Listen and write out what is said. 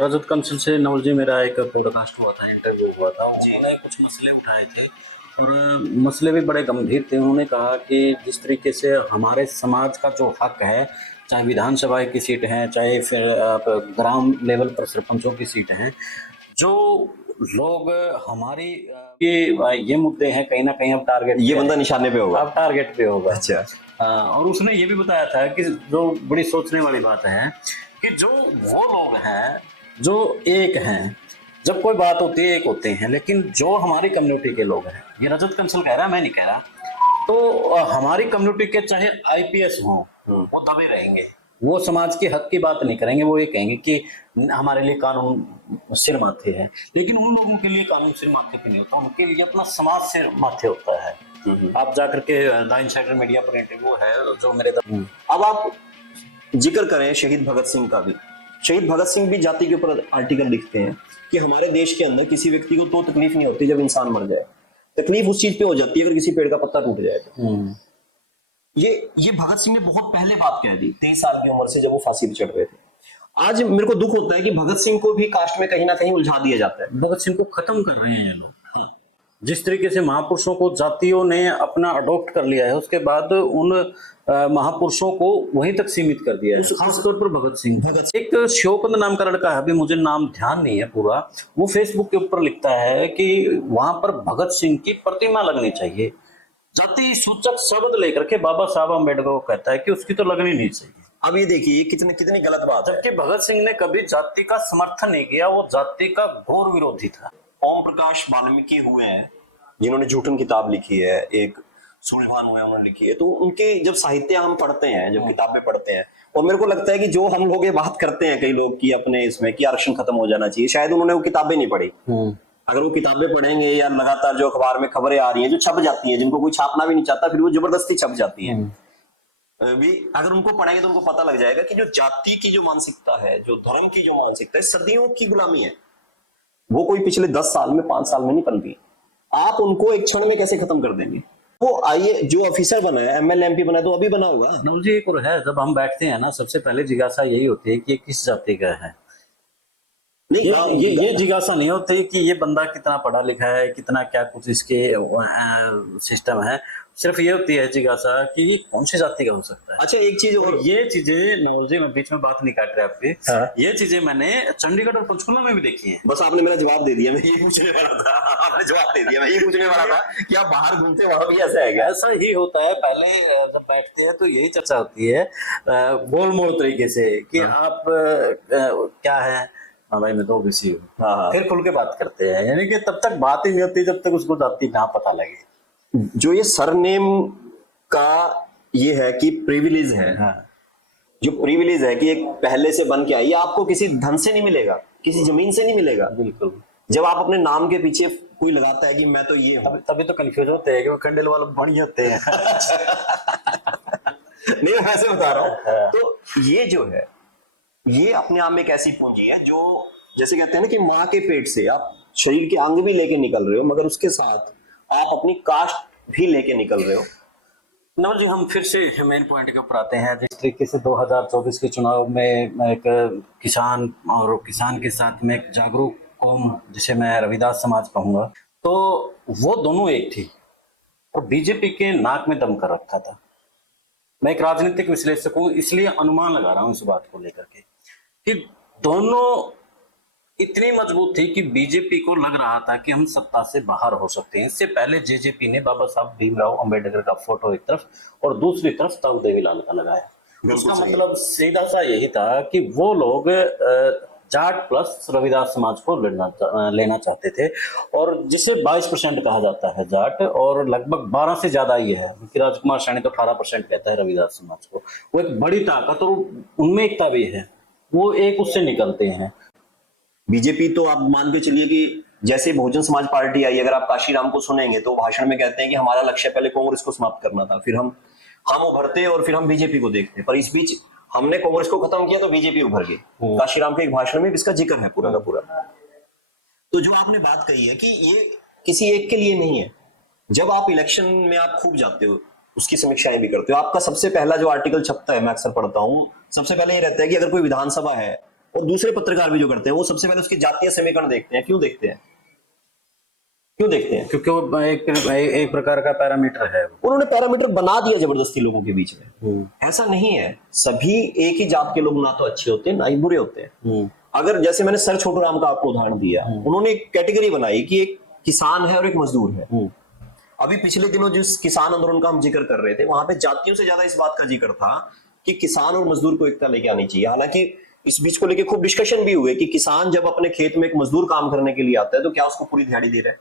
रजत कंसल से नवल जी मेरा एक पॉडकास्ट हुआ था, इंटरव्यू हुआ था। उन्होंने कुछ मसले उठाए थे और मसले भी बड़े गंभीर थे। उन्होंने कहा कि जिस तरीके से हमारे समाज का जो हक है, चाहे विधानसभा की सीट है, चाहे फिर ग्राम लेवल पर सरपंचों की सीट हैं, जो लोग हमारी ये मुद्दे हैं, कहीं ना कहीं अब टारगेट, ये बंदा निशाने पे होगा, अब टारगेट पे होगा। अच्छा। और उसने ये भी बताया था कि जो बड़ी सोचने वाली बात है कि जो वो लोग हैं जो एक हैं, जब कोई बात होती है एक होते हैं, लेकिन जो हमारी कम्युनिटी के लोग हैं, ये रजत कंसल कह रहा है, मैं नहीं कह रहा, तो हमारी कम्युनिटी के चाहे आईपीएस हों, वो दबे रहेंगे, वो समाज के हक की बात नहीं करेंगे। वो ये कहेंगे कि हमारे लिए कानून सिर माथे है, लेकिन उन लोगों के लिए कानून सिर माथे पे नहीं होता, उनके लिए अपना समाज सिर माथे होता है। आप जाकर के द इनसाइडर मीडिया पर इंटरव्यू है जो मेरे अब आप जिक्र करें शहीद भगत सिंह का भी। शहीद भगत सिंह भी जाति के ऊपर आर्टिकल लिखते हैं कि हमारे देश के अंदर किसी व्यक्ति को तो तकलीफ नहीं होती जब इंसान मर जाए, तकलीफ उस चीज पे हो जाती है अगर किसी पेड़ का पत्ता टूट जाए तो। ये भगत सिंह ने बहुत पहले बात कह दी 23 साल की उम्र से, जब वो फांसी पे चढ़ रहे थे। आज मेरे को दुख होता है कि भगत सिंह को भी कास्ट में कहीं ना कहीं उलझा दिया जाता है। भगत सिंह को खत्म कर रहे हैं ये लोग। जिस तरीके से महापुरुषों को जातियों ने अपना अडॉप्ट कर लिया है, उसके बाद उन महापुरुषों को वहीं तक सीमित कर दिया है, खासतौर पर भगत सिंह। एक शिवपंत नाम का लड़का है, अभी मुझे नाम ध्यान नहीं है पूरा, वो फेसबुक के ऊपर लिखता है कि वहां पर भगत सिंह की प्रतिमा लगनी चाहिए। जाति सूचक शब्द लेकर के बाबा साहब अम्बेडकर को कहता है कि उसकी तो लगनी नहीं चाहिए। अब ये देखिए कितनी गलत बात है, जबकि भगत सिंह ने कभी जाति का समर्थन नहीं किया, वो जाति का घोर विरोधी था। ओम प्रकाश वाल्मीकि हुए हैं जिन्होंने जूठन किताब लिखी है, एक सूर्यभान हुए उन्होंने लिखी है, तो उनके जब साहित्य हम पढ़ते हैं, जब किताबें पढ़ते हैं, और मेरे को लगता है कि जो हम लोग ये बात करते हैं कई लोग की अपने इसमें कि आरक्षण खत्म हो जाना चाहिए, शायद उन्होंने वो किताबें नहीं पढ़ी। अगर वो किताबें पढ़ेंगे या लगातार जो अखबार में खबरें आ रही हैं जो छप जाती हैं, जिनको कोई छापना भी नहीं चाहता, फिर वो जबरदस्ती छप जाती है, भी अगर उनको पढ़ेंगे तो उनको पता लग जाएगा कि जो जाति की जो मानसिकता है, जो धर्म की जो मानसिकता है, सदियों की गुलामी है, वो कोई पिछले 10 साल में 5 साल में नहीं पनपी। आप उनको एक क्षण में कैसे खत्म कर देंगे? वो आइए जो ऑफिसर बना है, एमएलए एमपी बना है, तो अभी बना होगा नवल जी। एक और है, जब हम बैठते हैं ना, सबसे पहले जिज्ञासा यही होती है कि ये किस जाति का है। नहीं, ये जिज्ञासा नहीं होती कि ये बंदा कितना पढ़ा लिखा है, कितना क्या कुछ इसके सिस्टम है। सिर्फ ये होती है जिज्ञासा कि ये कौन सी जाति का हो सकता है। अच्छा, एक चीज और, ये चीजें नवल जी, मैं बीच में बात नहीं काट रहा आपकी, ये चीजें मैंने चंडीगढ़ और पंचकुला में भी देखी है। बस आपने मेरा जवाब दे दिया, मैं ये पूछने वाला था, आपने जवाब दे दिया, मैं ये पूछने वाला था कि आप बाहर घूमते वहां भी ऐसा है क्या? ऐसा ही होता है। पहले जब बैठते हैं तो यही चर्चा होती है गोल मोड़ तरीके से कि आप क्या है, हाँ भाई मैं तो ओबीसी हूँ, फिर खुल के बात करते हैं। यानी कि तब तक बात ही नहीं होती जब तक उसको जाति ना पता लगे। जो ये सरनेम का ये है कि प्रिविलेज है, जो प्रिविलेज है कि एक पहले से बन के आई, ये आपको किसी धन से नहीं मिलेगा, किसी जमीन से नहीं मिलेगा। बिल्कुल। जब आप अपने नाम के पीछे कोई लगाता है कि मैं तो ये हूं, तभी तो कंफ्यूज होते हैं कि वो कंडेल वाले बड़ी होते हैं। नहीं, मैं ऐसे बता रहा हूं। तो ये जो है, ये अपने आप में एक ऐसी पूंजी है जो, जैसे कहते हैं ना कि माँ के पेट से आप शरीर के अंग भी लेके निकल रहे हो, मगर उसके साथ आप अपनी कास्ट भी लेके निकल रहे हो। नवल जी, हम फिर से मेन पॉइंट के ऊपर आते हैं। जिस तरीके से 2024 के चुनाव में एक किसान और किसान के साथ में एक जागरूक कौम, जिसे मैं रविदास समाज कहूंगा, तो वो दोनों एक थी और बीजेपी के नाक में दम कर रखा था। मैं एक राजनीतिक विश्लेषक हूं, इसलिए अनुमान लगा रहा हूं इस बात को लेकर के कि दोनों इतनी मजबूत थी कि बीजेपी को लग रहा था कि हम सत्ता से बाहर हो सकते हैं। इससे पहले जेजेपी ने बाबा साहब भीमराव अंबेडकर का फोटो एक तरफ और दूसरी तरफ ताऊ देवीलाल का लगाया। उसका मतलब सीधा सा यही था कि वो लोग जाट प्लस रविदास समाज को लेना चाहते थे, और जिसे 22% कहा जाता है जाट, और लगभग 12 से ज्यादा ही है, क्योंकि राजकुमार सैनी तो 18% कहता है रविदास समाज को। वो एक बड़ी ताकत और उनमें एकता भी है, वो एक उससे निकलते हैं। बीजेपी तो आप मान के चलिए कि जैसे बहुजन समाज पार्टी आई, अगर आप काशीराम को सुनेंगे तो भाषण में कहते हैं कि हमारा लक्ष्य पहले कांग्रेस को समाप्त करना था, फिर हम उभरते और फिर हम बीजेपी को देखते, पर इस बीच हमने कांग्रेस को खत्म किया तो बीजेपी उभर गई। काशीराम के एक भाषण में इसका जिक्र है पूरा का पूरा। तो जो आपने बात कही है कि ये किसी एक के लिए नहीं है, जब आप इलेक्शन में आप खूब जाते हो, उसकी समीक्षाएं भी करते हो, आपका सबसे पहला जो आर्टिकल छपता है, मैं अक्सर पढ़ता हूँ, सबसे पहले ये रहता है कि अगर कोई विधानसभा है और दूसरे पत्रकार भी जो करते हैं वो सबसे पहले उसके जातीय समीकरण देखते हैं। क्यों देखते हैं? क्यों देखते हैं? क्योंकि वो एक प्रकार का पैरामीटर है। उन्होंने पैरामीटर बना दिया जबरदस्ती लोगों के बीच में। ऐसा नहीं है, सभी एक ही जात के लोग ना तो अच्छे होते हैं ना ही बुरे होते हैं। अगर जैसे मैंने सर छोटू राम का आपको उदाहरण दिया, उन्होंने एक कैटेगरी बनाई कि एक किसान है और एक मजदूर है। अभी पिछले दिनों जिस किसान आंदोलन का हम जिक्र कर रहे थे, वहां पे जातियों से ज्यादा इस बात का जिक्र था कि किसान और मजदूर को एकता लेके आनी चाहिए। हालांकि इस बीच को लेके खूब डिस्कशन भी हुए कि किसान जब अपने खेत में एक मजदूर काम करने के लिए आता है तो क्या उसको पूरी दिहाड़ी दे रहा है?